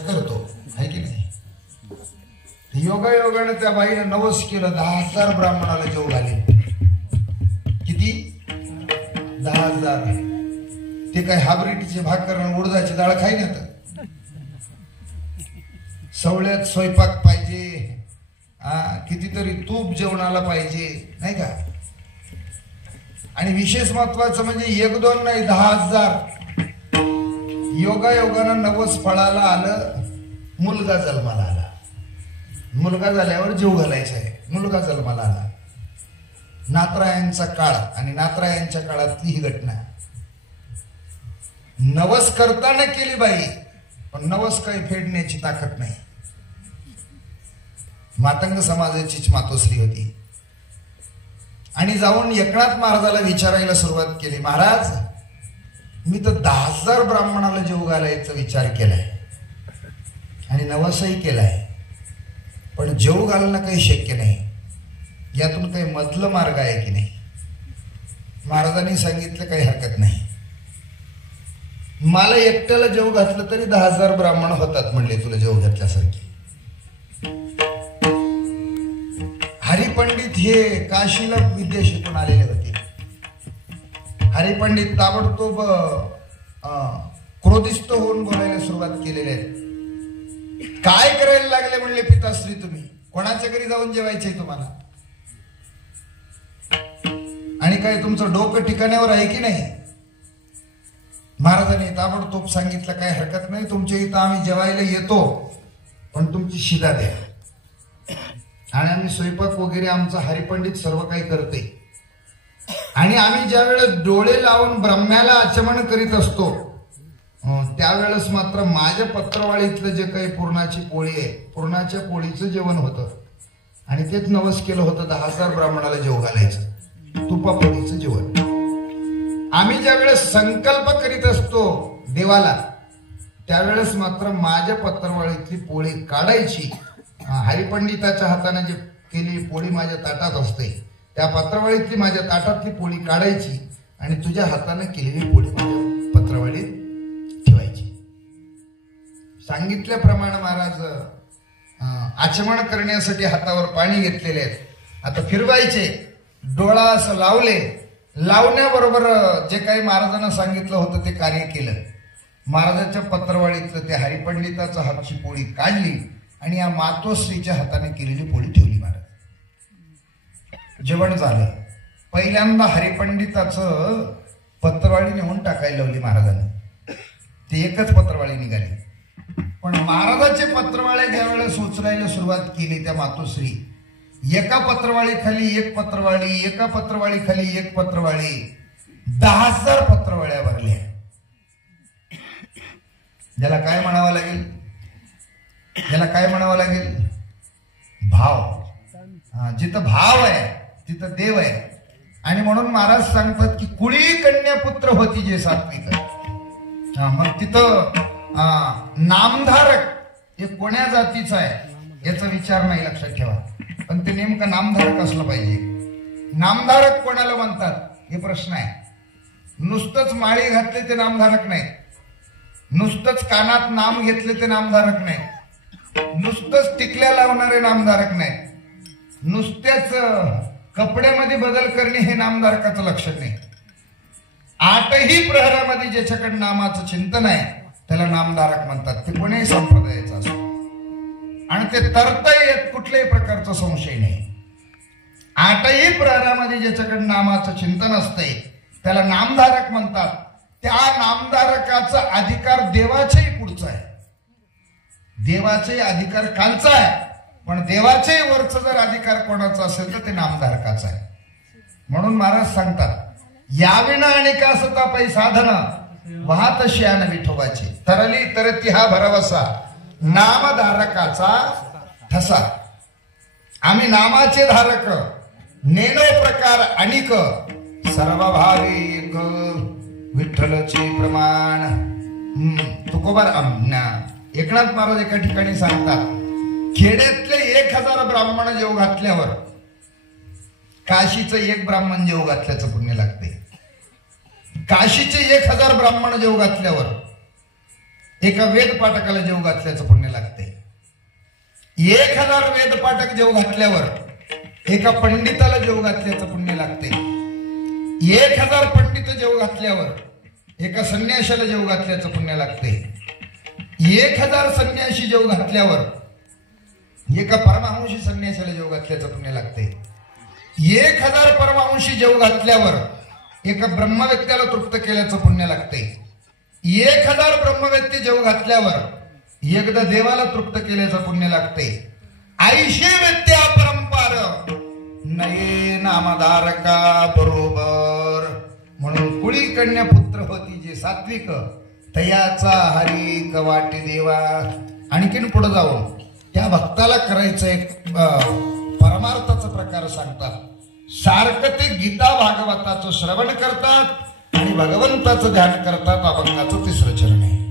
करतो आहे की नाही. योगायोगाने त्या बाईने नवस केलं, 10,000 ब्राह्मणाला जेव घाले. किती? 10,000. ते काय हाबरेटीचे भाकर आणि उडदाची डाळ खाई ना. सवळ्यात स्वयंपाक पाहिजे, कितीतरी तूप जेवणाला पाहिजे नाही का. आणि विशेष महत्वाचं म्हणजे 1-2 नाही, 10,000. योगायोगानं नवस फळाला आलं, मुलगा जन्माला आला. मुलगा झाल्यावर जीव घालायचा आहे. मुलगा जन्माला आला. नाथरायांचा काळ आणि नाथरायांच्या काळातली ही घटना. नवस करताना केली बाई, पण नवस काही फेडण्याची ताकद नाही. मातंग समाजाचीच मातोश्री होती. आणि जाऊन एकनाथ महाराजाला विचारायला सुरुवात केली, महाराज मी तर 10,000 ब्राह्मणाला जीव घालायचा विचार केलाय आणि नवसही केलाय, पण जेव घालणं काही शक्य नाही. यातून काही मधलं मार्ग आहे की नाही. महाराजांनी सांगितलं काही हरकत नाही. मला एकट्याला जेव घातलं तरी 10,000 ब्राह्मण होतात म्हणले तुला जेव घातल्यासारखी. हरिपंडित हे काशीला विद्या शिकून आलेले होते. हरिपंडित ताबडतोब क्रोधिस्त होऊन बोलायला सुरुवात केलेली आहे. काय करायला लागले म्हणले पिताश्री तुम्ही, कोणाच्या घरी जाऊन जेवायचंय तुम्हाला, आणि काय तुमचं डोकं ठिकाण्यावर आहे की नाही. महाराजांनी ताबडतोब सांगितलं काय हरकत नाही, तुमच्या इथं आम्ही जेवायला येतो, पण तुमची शिदा द्या. आणि आम्ही स्वयंपाक वगैरे आमचा हरिपंडित सर्व काही करते. आणि आम्ही ज्या वेळेस डोळे लावून ब्रह्म्याला आचमन करीत असतो त्यावेळेस मात्र माझ्या पत्रवाळीतलं जे काही पुरणाची पोळी आहे, पुरणाच्या पोळीचं जेवण होतं. आणि तेच नवस केलं होतं 10,000 ब्राह्मणाला जेव घालायचं, तुपापोळीचं जेवण. आम्ही ज्या वेळेस संकल्प करीत असतो देवाला, त्यावेळेस मात्र माझ्या पत्रवाळीतली पोळी काढायची. हरिपंडिताच्या हाताने जे केलेली पोळी माझ्या ताटात असते, त्या पत्रवाळीतली माझ्या ताटातली पोळी काढायची आणि तुझ्या हाताने केलेली पोळी माझ्या पत्रवाळीत ठेवायची. सांगितल्याप्रमाणे महाराज आचमन करण्यासाठी हातावर पाणी घेतलेले आहेत. आता फिरवायचे, डोळा असं लावले, लावण्याबरोबर जे काही महाराजांना सांगितलं होतं ते कार्य केलं. महाराजांच्या पत्रवाळीतलं त्या हरिपंडिताच्या हातची पोळी काढली आणि या मातोश्रीच्या हाताने केलेली पोळी ठेवली. महाराज जेवण झालं. पहिल्यांदा हरिपंडिताचं पत्रवाळी नेऊन टाकायला लावली महाराजांनी. ते एकच पत्रवाळी निघाली. पण महाराजाचे पत्रवाळे ज्या वेळेस उचलायला सुरुवात केली त्या मातोश्री, एका पत्रवाळी खाली एक पत्रवाळी, एका पत्रवाळी खाली एक पत्रवाळी, 10,000 पत्रवाळ्या भरल्या. ज्याला काय म्हणावं लागेल, ज्याला काय म्हणावं लागेल, भाव. जिथं भाव आहे तिथं देव आहे. आणि म्हणून महाराज सांगतात की कुळी कन्या पुत्र होती जे सात्विक. मग तिथं नामधारक हे कोण्या जातीचा आहे याचा विचार नाही, लक्षात ठेवा. पण ते नेमकं नामधारक असलं पाहिजे. नामधारक कोणाला म्हणतात हे प्रश्न आहे. नुसतंच माळी घातले ते नामधारक नाही, नुसतंच कानात नाम घेतले ते नामधारक नाही, नुसतंच टिकल्या लावणारे नामधारक नाही, नुसत्याच कपड्यामध्ये बदल करणे हे नामधारकाचं लक्षण नाही. 8ही प्रहरामध्ये ज्याच्याकडे नामाचं चिंतन आहे त्याला नामधारक म्हणतात. ते कोणीही संप्रदायाचं असो आणि ते तरता येत कुठल्याही प्रकारचा संशय नाही. 8ही प्रहरामध्ये ज्याच्याकडे नामाचं चिंतन असते त्याला नामधारक म्हणतात. त्या नामधारकाचा अधिकार देवाच्याही पुढचा आहे, देवाचे अधिकार खालचा आहे, पण देवाचे वरचा जर अधिकार कोणाचा असेल तर ते नामधारकाचा आहे. म्हणून महाराज सांगतात याविना अनेका असता पै साधन वाहत श्यान विठोबाचे, तरली तरती हा भरवसा नामधारकाचा ठसा. आम्ही नामाचे धारक, नेनो प्रकार अनिक, सर्व भावी एक विठ्ठलचे प्रमाण. तुकोबार एकनाथ महाराज एका ठिकाणी सांगतात खेड्यातले 1,000 ब्राह्मण जेव घातल्यावर काशीचं 1 ब्राह्मण जेव घातल्याचं पुण्य लागते. काशीचे 1,000 ब्राह्मण जेव घातल्यावर एका वेद पाठकाला जेव घातल्याचं पुण्य लागते. 1000 वेद पाठक जेव घातल्यावर एका पंडिताला जेव घातल्याचं पुण्य लागते. 1000 पंडित जेव घातल्यावर एका संन्याशाला जेव घातल्याचं पुण्य लागते. 1000 संन्याशी जेव घातल्यावर एका परमहंशी संन्याशाला जेव घातल्याचं पुण्य लागते. 1000 परमहंशी जेव घातल्यावर एका ब्रह्मव्यक्त्याला तृप्त केल्याचं पुण्य लागते. 1000 ब्रह्मव्यक्ती जेव घातल्यावर एकदा देवाला तृप्त केल्याचं पुण्य लागते. 80 व्यक्ती अपरंपार नये नामधारका बरोबर. म्हणून कुळी कन्या पुत्र होती जे सात्विक तयाचा हरी कवाटी देवा. आणखीन पुढे जाऊन त्या भक्ताला करायचं एक परमार्थाचा प्रकार सांगतात. सारखं ते गीता भागवताचं श्रवण करतात आणि भगवंताचं ध्यान करतात. अभंगाचं 3रं चरण आहे.